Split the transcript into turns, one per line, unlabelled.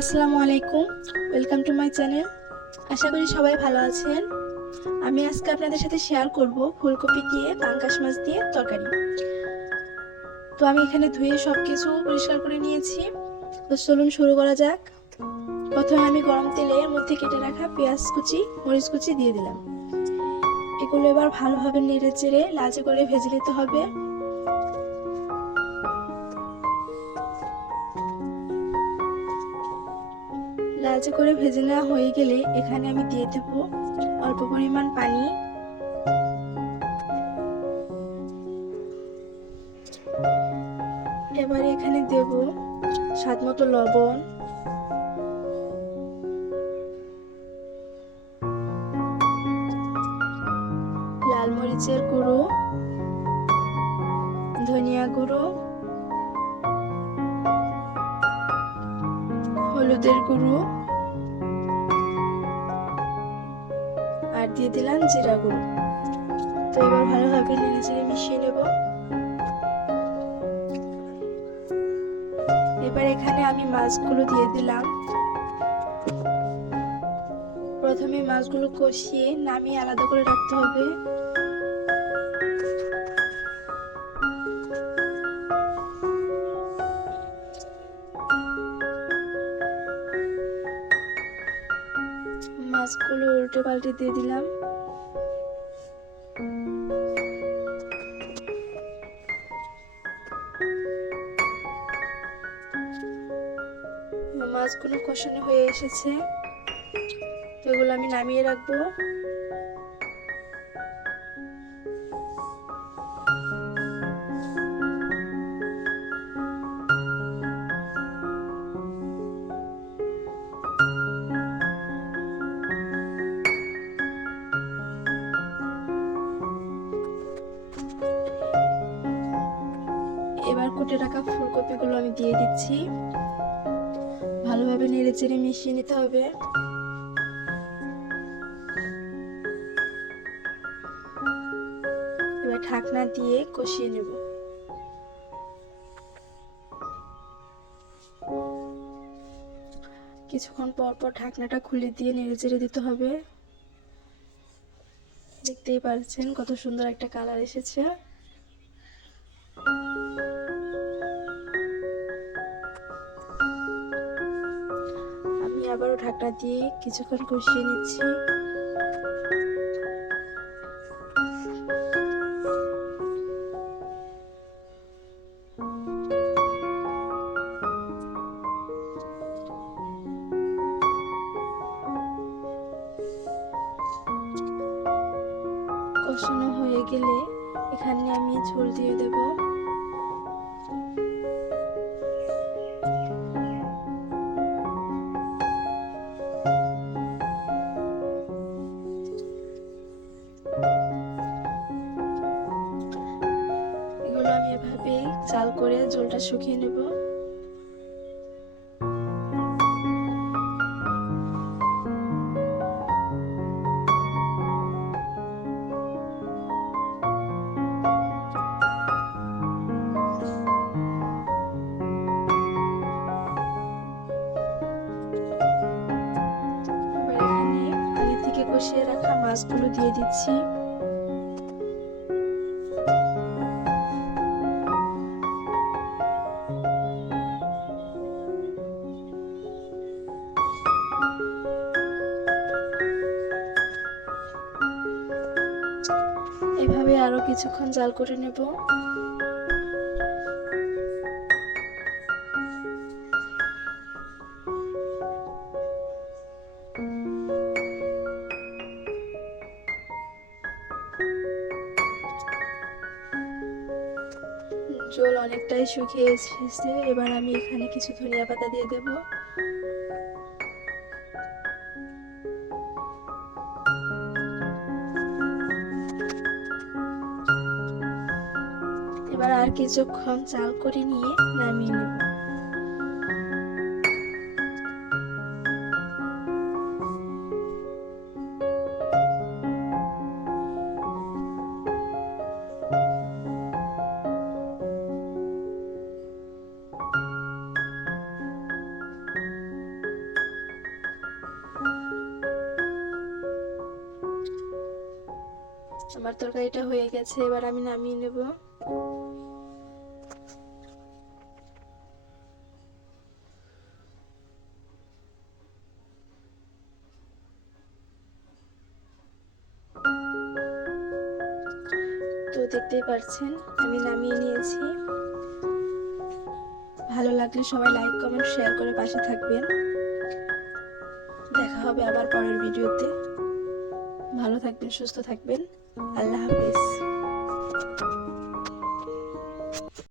আসসালামু আলাইকুম। Welcome to my channel আশা করি সবাই ভালো আছেন। আমি আজকে আপনাদের সাথে শেয়ার করব ফুলকপি দিয়ে পাঙ্কাশ মাছ দিয়ে তরকারি। তো আমি এখানে ধুয়ে সব কিছু পরিষ্কার করে নিয়েছি। তো চলুন শুরু করা যাক। প্রথমে আমি গরম তেলে এর মধ্যে কেটে রাখা পেঁয়াজ কুচি, মরিচ কুচি দিয়ে দিলাম। এগুলো এবার ভালোভাবে নেড়ে চেড়ে লালচে করে ভেজে নিতে হবে। লালচে করে ভেজে নেওয়া হয়ে গেলে এখানে আমি দিয়ে দেব অল্প পরিমাণ পানি। এবারে এখানে দেব স্বাদ মতো লবণ। লাল মরিচের গুঁড়ো। ধনিয়া গুঁড়ো। হলুদের গুঁড়ো। আর দিয়ে দিলাম জিরা গুঁড়ো। তো এবার ভালোভাবে নেড়ে চেড়ে মিশিয়ে নেব। এবার এখানে আমি মাছগুলো দিয়ে দিলাম। প্রথমে মাছগুলো কষিয়ে নামিয়ে আলাদা করে রাখতে হবে। মাছগুলো উল্টে পাল্টে দিয়ে দিলাম। মাছগুলো কষানো হয়ে এসেছে। এগুলো আমি নামিয়ে রাখব। কুটে রাখা ফুলকপিগুলো আমি দিয়ে দিচ্ছি। ভালোভাবে নেড়ে চেড়ে মিশিয়ে নিতে হবে। এবার ঢাকনা দিয়ে কষিয়ে নেব। কিছুক্ষণ পর পর ঢাকনাটা খুলে দিয়ে নেড়ে চেড়ে দিতে হবে। দেখতেই পাচ্ছেন কত সুন্দর একটা কালার এসেছে। ঢাকনা দিয়ে কিছুক্ষণ কষিয়ে নিচ্ছি। কষানো হয়ে গেলে এখানে আমি ঝোল দিয়ে দেব। এভাবেই চাল করে ঝোলটা শুকিয়ে নেব। কষিয়ে রাখা মাছগুলো দিয়ে দিচ্ছি। এভাবে আরও কিছুক্ষণ জাল করে নেব। জল অনেকটাই শুকিয়ে এসেছে। এবার আমি এখানে কিছু ধনিয়া পাতা দিয়ে দেব। এবার আর কিছুক্ষণ চাল করে নিয়ে নামিয়ে নেব। আমার তরকারিটা হয়ে গেছে, এবার আমি নামিয়ে নেব। দেখতেই পারছেন, আমি নামিয়ে নিয়েছি। ভালো লাগলে সবাই লাইক কমেন্ট শেয়ার করে পাশে থাকবেন। দেখা হবে আবার পরের ভিডিওতে ভালো থাকবেন, সুস্থ থাকবেন। আল্লাহ হাফেজ।